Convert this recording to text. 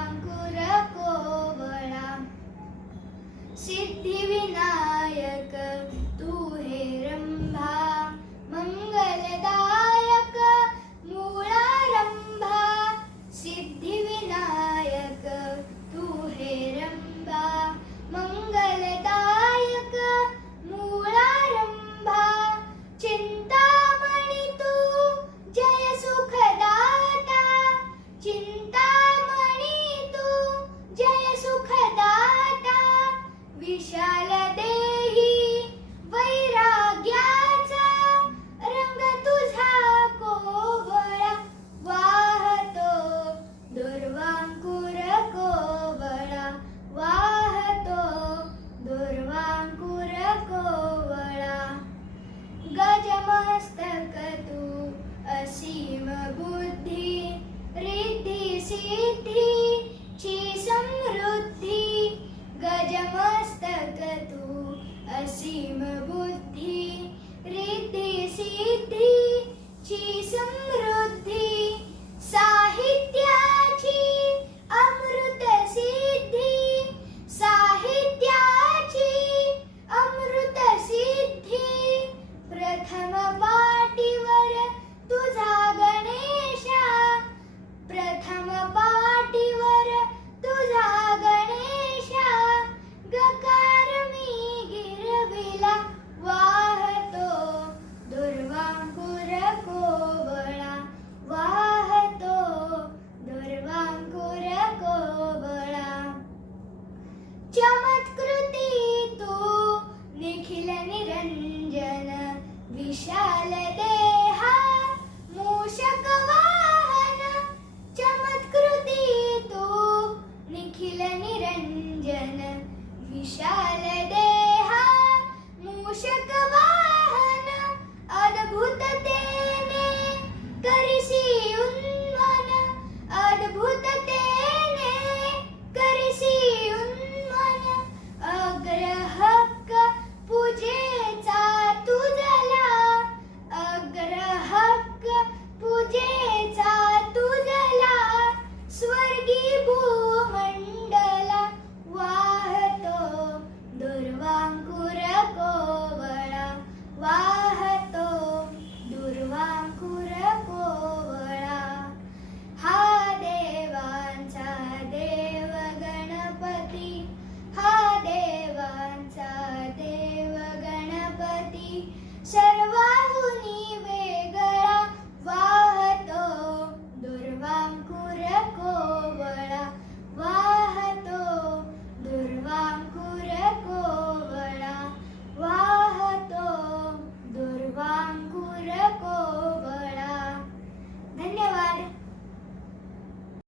अंकुर को सिद्धि विनायक तू हे रंभा, मंगलदायक, मूलारंभा। सिद्धि विनायक तू हे रंभा मंगल सिद्धी समृद्धी गजमस्तक तू असीम बुद्धी। निखिल निरंजन